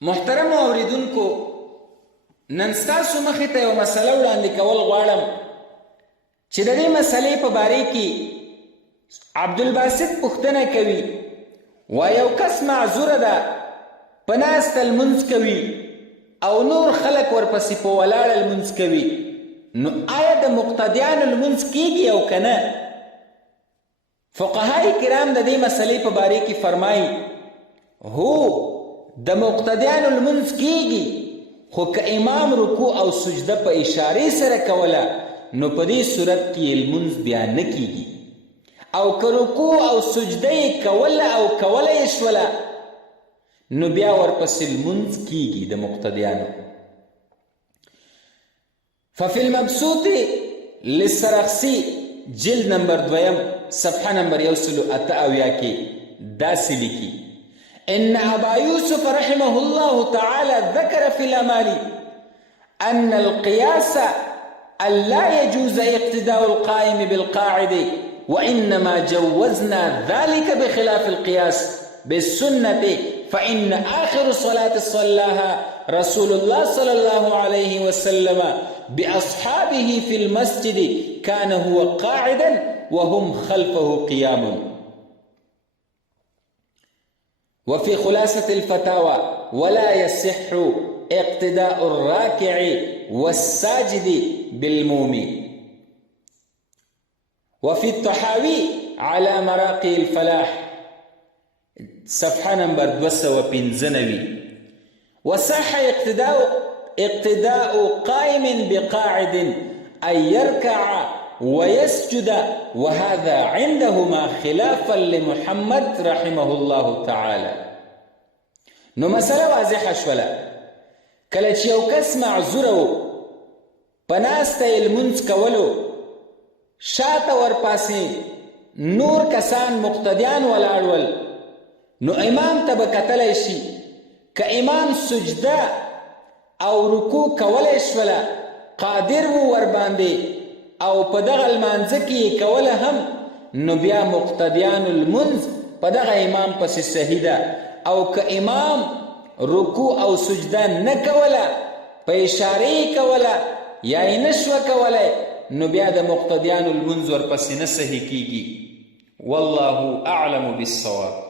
محترم اوریدونکو، نن ستاسو مخې ته یو مسله وړاندې کول غواړم چې د دې مسلې په باره کې عبدالباسط پوښتنه کوي، یو کس معذوره ده، په ناسته لمونځ کوي او نور خلک ورپسې په ولاړه لمونځ کوي، نو آیا د مقتدیانو لمونځ کیږي او که نه؟ فقهای کرام د دې مسلې په باره کې فرمایي هو، د مقتدیانو لمونځ کیږي، خو که امام رکوع او سجده په اشارې سره کوله نو په دې صورت کې لمونځ بیا نه کیږي، او که رکوع او سجده یې کوله او کوله یې شوله نو بیا ورپسې لمونځ کیږي د مقتدیانو. ففي المبسوط للسرخسی جلد نمبر 2 صفحه نمبر 178 کې داسې لیکي: إن أبا يوسف رحمه الله تعالى ذكر في الأمال أن القياس ألا يجوز اقتداء القائم بالقاعد، وإنما جوزنا ذلك بخلاف القياس بالسنة، فإن آخر صلاة صلاها رسول الله صلى الله عليه وسلم بأصحابه في المسجد كان هو قاعدا وهم خلفه قيام. وفي خلاصة الفتاوى ولا يصح اقتداء الراكع والساجد بالمومي. وفي الطحاوي على مراقي الفلاح صفحة نمبر 295: وصح اقتداء قائم بقاعد أن يركع ويسجد، وهذا عندهما خلافا لمحمد رحمه الله تعالى. نو مسله واضحه شوله، کله چې یو کس معذوره و، په ناسته یې لمونځ کولو، شاته ورپاسې نور کسان مقتدیان ولاړ ول، نو امام ته به کتلی شي، که امام سجده او رکوع کولی شوله، قادر و ورباندې او په دغه لمانځه کې یې کوله هم، نو بیا مقتدیانو لمونځ په دغه امام پسې صحیح ده، او که امام رکوع او سجده نه کوله، په اشارې یې کوله یا یې نه شوه کولی، نو بیا د مقتدیانو لمونځ ورپسې نه صحیح کیږي. والله اعلم بالصواب.